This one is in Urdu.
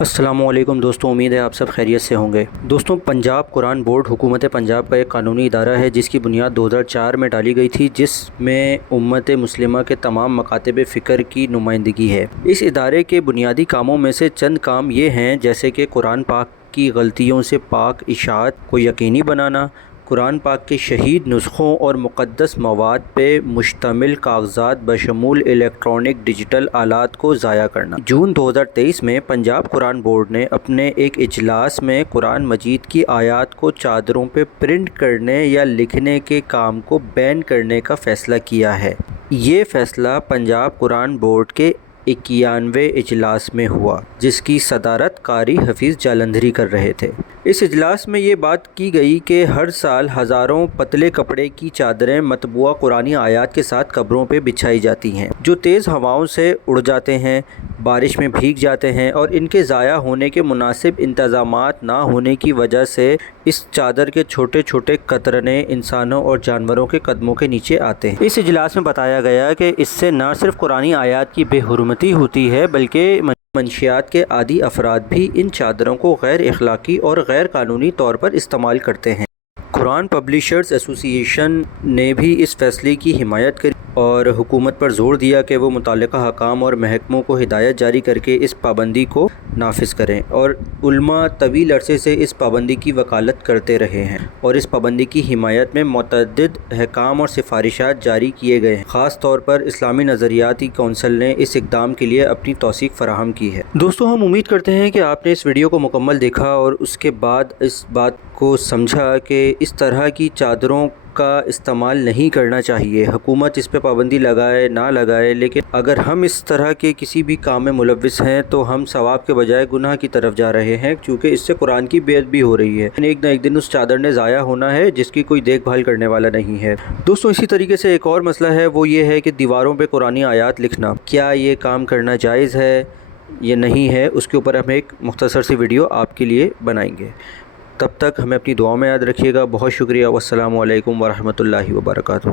السلام علیکم دوستوں، امید ہے آپ سب خیریت سے ہوں گے۔ دوستوں، پنجاب قرآن بورڈ حکومت پنجاب کا ایک قانونی ادارہ ہے جس کی بنیاد 2004 میں ڈالی گئی تھی، جس میں امت مسلمہ کے تمام مکاتب فکر کی نمائندگی ہے۔ اس ادارے کے بنیادی کاموں میں سے چند کام یہ ہیں، جیسے کہ قرآن پاک کی غلطیوں سے پاک اشاعت کو یقینی بنانا، قرآن پاک کے شہید نسخوں اور مقدس مواد پہ مشتمل کاغذات بشمول الیکٹرانک ڈیجیٹل آلات کو ضائع کرنا۔ جون 2023 میں پنجاب قرآن بورڈ نے اپنے ایک اجلاس میں قرآن مجید کی آیات کو چادروں پہ پرنٹ کرنے یا لکھنے کے کام کو بین کرنے کا فیصلہ کیا ہے۔ یہ فیصلہ پنجاب قرآن بورڈ کے 91ویں اجلاس میں ہوا، جس کی صدارت قاری حفیظ جالندھری کر رہے تھے۔ اس اجلاس میں یہ بات کی گئی کہ ہر سال ہزاروں پتلے کپڑے کی چادریں مطبوعہ قرآنی آیات کے ساتھ قبروں پہ بچھائی جاتی ہیں، جو تیز ہواؤں سے اڑ جاتے ہیں، بارش میں بھیگ جاتے ہیں، اور ان کے ضائع ہونے کے مناسب انتظامات نہ ہونے کی وجہ سے اس چادر کے چھوٹے چھوٹے قطرے انسانوں اور جانوروں کے قدموں کے نیچے آتے ہیں۔ اس اجلاس میں بتایا گیا کہ اس سے نہ صرف قرآنی آیات کی بے حرمتی ہوتی ہے، بلکہ منشیات کے عادی افراد بھی ان چادروں کو غیر اخلاقی اور غیر قانونی طور پر استعمال کرتے ہیں۔ قرآن پبلشرز ایسوسی ایشن نے بھی اس فیصلے کی حمایت کری اور حکومت پر زور دیا کہ وہ متعلقہ حکام اور محکموں کو ہدایت جاری کر کے اس پابندی کو نافذ کریں، اور علماء طویل عرصے سے اس پابندی کی وکالت کرتے رہے ہیں اور اس پابندی کی حمایت میں متعدد احکام اور سفارشات جاری کیے گئے ہیں۔ خاص طور پر اسلامی نظریاتی کونسل نے اس اقدام کے لیے اپنی توثیق فراہم کی ہے۔ دوستوں، ہم امید کرتے ہیں کہ آپ نے اس ویڈیو کو مکمل دیکھا اور اس کے بعد اس بات کو سمجھا کہ اس طرح کی چادروں کا استعمال نہیں کرنا چاہیے۔ حکومت اس پہ پابندی لگائے نہ لگائے، لیکن اگر ہم اس طرح کے کسی بھی کام میں ملوث ہیں تو ہم ثواب کے بجائے گناہ کی طرف جا رہے ہیں، کیونکہ اس سے قرآن کی بے ادبی ہو رہی ہے۔ ایک نہ ایک دن اس چادر نے ضائع ہونا ہے جس کی کوئی دیکھ بھال کرنے والا نہیں ہے۔ دوستوں، اسی طریقے سے ایک اور مسئلہ ہے، وہ یہ ہے کہ دیواروں پہ قرآنی آیات لکھنا، کیا یہ کام کرنا جائز ہے یا نہیں ہے؟ اس کے اوپر ہم ایک مختصر سی ویڈیو آپ کے لیے بنائیں گے۔ تب تک ہمیں اپنی دعاؤں میں یاد رکھیے گا۔ بہت شکریہ۔ والسلام علیکم ورحمۃ اللہ وبرکاتہ۔